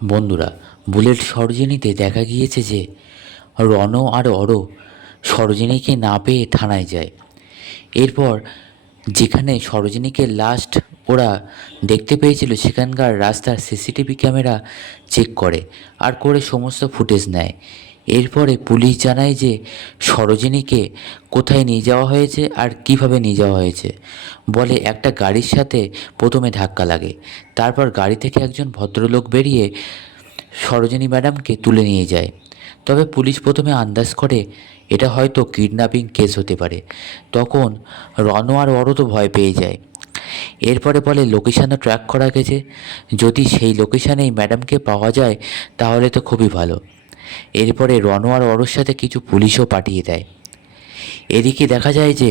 বন্ধুরা, বুলেট সরোজিনীতে দেখা গিয়েছে যে রণ আর অরো সরোজিনীকে না পেয়ে থানায় যায়। এরপর যেখানে সরোজিনীকে লাস্ট ওরা দেখতে পেয়েছিল সেখানকার রাস্তার সিসিটিভি ক্যামেরা চেক করে আর করে সমস্ত ফুটেজ নেয়। এরপরে পুলিশ জানায় যে সরোজিনীকে কোথায় নিয়ে যাওয়া হয়েছে আর কিভাবে নিয়ে যাওয়া হয়েছে। বলে একটা গাড়ির সাথে প্রথমে ধাক্কা লাগে, তারপর গাড়ি থেকে একজন ভদ্রলোক বেরিয়ে সরোজিনী ম্যাডামকে তুলে নিয়ে যায়। তবে পুলিশ প্রথমে আন্দাজ করে এটা হয়তো কিডন্যাপিং কেস হতে পারে। তখন রণ আর অরো তো ভয় পেয়ে যায়। এরপরে বলে লোকেশানও ট্র্যাক করা গেছে, যদি সেই লোকেশানেই ম্যাডামকে পাওয়া যায় তাহলে তো খুবই ভালো। এরপরে রণ আর অরোর সাথে কিছু পুলিশও পাঠিয়ে দেয়। এদিকে দেখা যায় যে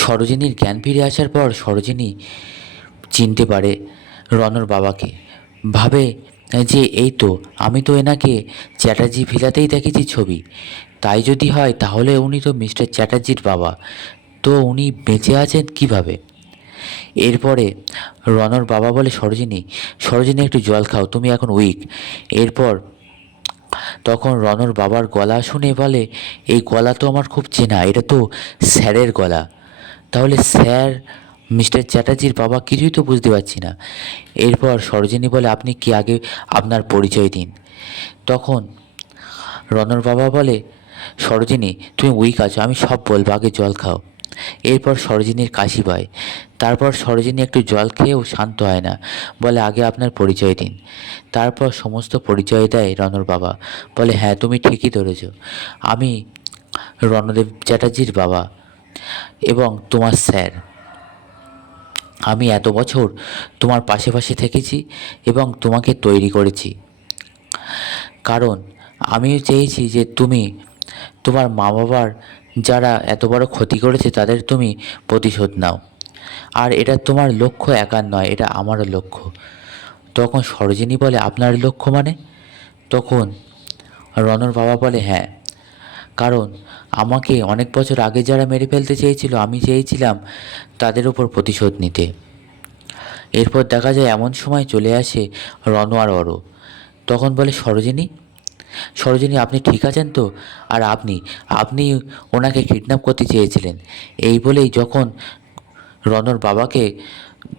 সরোজিনীর জ্ঞান ফিরে আসার পর সরোজিনী চিনতে পারে রণর বাবাকে। ভাবে যে এই তো, আমি তো এনাকে চ্যাটার্জি ভিলাতেই দেখেছি ছবি, তাই যদি হয় তাহলে উনি তো মিস্টার চ্যাটার্জির বাবা, তো উনি বেঁচে আছেন কিভাবে। এরপরে রণর বাবা বলে সরোজিনী, সরোজিনী একটু জল খাও, তুমি এখন উইক। এরপর তখন রণর বাবার গলা শুনে বলে, এই গলা তো আমার খুব চেনা, এটা তো স্যারের গলা। তাহলে স্যার মিস্টার চ্যাটার্জির বাবা, কিছুই তো বুঝতে পারছি না। এরপর সরোজিনী বলে, আপনি কি আগে আপনার পরিচয় দিন। তখন রণর বাবা বলে, সরোজিনী তুমি উইক আছো, আমি সব বলবো, আগে জল খাও। এরপর সরোজিনীর কাশি পায়। তারপর সরোজিনী একটু জল খেয়েও শান্ত হয় না, বলে আগে আপনার পরিচয় দিন। তারপর সমস্ত পরিচয় দেয় রণর বাবা। বলে হ্যাঁ, তুমি ঠিকই ধরেছ, আমি রণদেব চ্যাটার্জির বাবা এবং তোমার স্যার। আমি এত বছর তোমার পাশে পাশে থেকেছি এবং তোমাকে তৈরি করেছি, কারণ আমিও চেয়েছি যে তুমি তোমার মা বাবার যারা এত বড় ক্ষতি করেছে তাদের তুমি প্রতিশোধ নাও। আর এটা তোমার লক্ষ্য একার নয়, এটা আমারও লক্ষ্য। তখন সরোজিনী বলে, আপনার লক্ষ্য মানে? তখন রণর বাবা বলে, হ্যাঁ, কারণ আমাকে অনেক বছর আগে যারা মেরে ফেলতে চেয়েছিল, আমি চেয়েছিলাম তাদের ওপর প্রতিশোধ নিতে। এরপর দেখা যায় এমন সময় চলে আসে রণ আর অরো। তখন বলে সরোজিনী, সরোজিনী আপনি ঠিক আছেন তো? আর আপনি আপনি ওনাকে কিডন্যাপ করতে চেয়েছিলেন। এই বলেই যখন রণর বাবাকে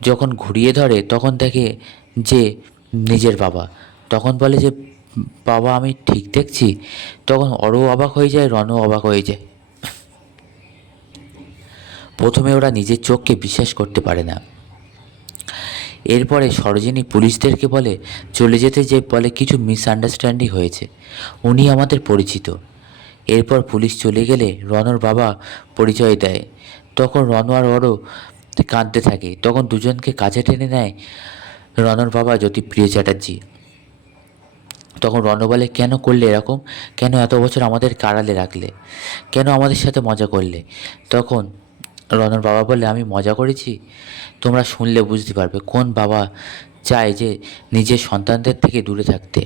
যখন ঘুরিয়ে ধরে তখন দেখে যে নিজের বাবা। তখন বলে যে বাবা আমি ঠিক দেখছি? তখন অরও অবাক হয়ে যায়, রণও অবাক হয়ে যায়। প্রথমে ওরা নিজের চোখকে বিশ্বাস করতে পারে না। এরপরে সরোজিনী পুলিশদেরকে বলে চলে যেতে, যে বলে কিছু মিসআন্ডারস্ট্যান্ডিং হয়েছে, উনি আমাদের পরিচিত। এরপর পুলিশ চলে গেলে রণর বাবা পরিচয় দেয়। তখন রণ আর অরও কাঁদতে থাকে। তখন দুজনকে কাছে টেনে নেয় রণর বাবা জ্যোতিপ্রিয় চ্যাটার্জি। তখন রণ বলে, কেন করলে এরকম? কেন এত বছর আমাদের কাড়ালে রাখলে? কেন আমাদের সাথে মজা করলে? তখন রণর বাবা বলে, আমি মজা করেছি? তোমরা শুনলে বুঝতে পারবে কোন বাবা চায় যে নিজের সন্তানদের থেকে দূরে থাকতে।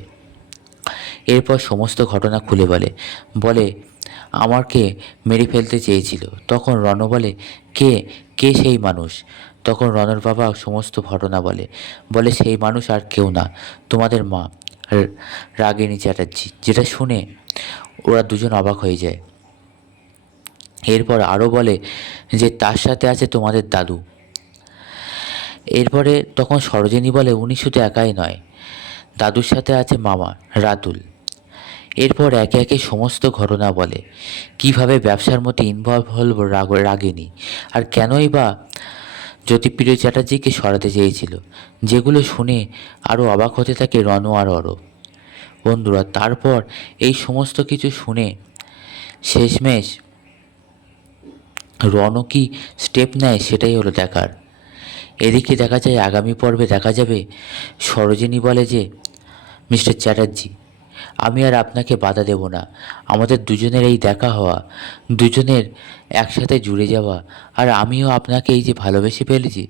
এরপর সমস্ত ঘটনা খুলে বলে, বলে আমাকে মেরে ফেলতে চেয়েছিল। তখন রণ বলে, কে কে সেই মানুষ? তখন রণর বাবা সমস্ত ঘটনা বলে, বলে সেই মানুষ আর কেউ না, তোমাদের মা রাগিনী চ্যাটার্জি। যেটা শুনে ওরা দুজন অবাক হয়ে যায়। এরপর আরও বলে যে তার সাথে আছে তোমাদের দাদু। এরপরে তখন সরোজিনী বলে, উনি শুধু একাই নয়, দাদুর সাথে আছে মামা রাতুল। এরপর একে একে সমস্ত ঘটনা বলে, কিভাবে ব্যবসার মধ্যে ইনভলভ হল রাগিনী, আর কেনই বা জ্যোতিপ্রিয় চ্যাটার্জিকে সরাতে চেয়েছিল। যেগুলো শুনে আরও অবাক হতে থাকে রণ আর অরো। বন্ধুরা, তারপর এই সমস্ত কিছু শুনে শেষমেশ রণ কি স্টেপ নেয় সেটাই হলো দেখার। এদিকে দেখা যায় আগামী পর্বে দেখা যাবে সরোজিনী বলে যে মিস্টার চ্যাটার্জি, আমি আর আপনাকে বাধা দেব না। আমাদের দুজনের এই দেখা হওয়া, দুজনের একসাথে জুড়ে যাওয়া, আর আমিও আপনাকে এই যে ভালোবেসে ফেলেছি,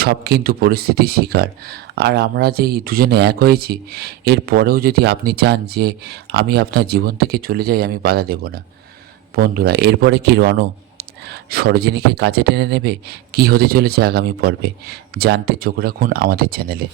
সব কিন্তু পরিস্থিতির শিকার। আর আমরা যে এই দুজনে এক হয়েছি, এর পরেও যদি আপনি চান যে আমি আপনার জীবন থেকে চলে যাই, আমি বাধা দেব না। বন্ধুরা, এরপরে কি রণ সরোজিনীকে কাছে টেনে নেবে? কী হতে চলেছে আগামী পর্বে জানতে চোখ রাখুন আমাদের চ্যানেলে।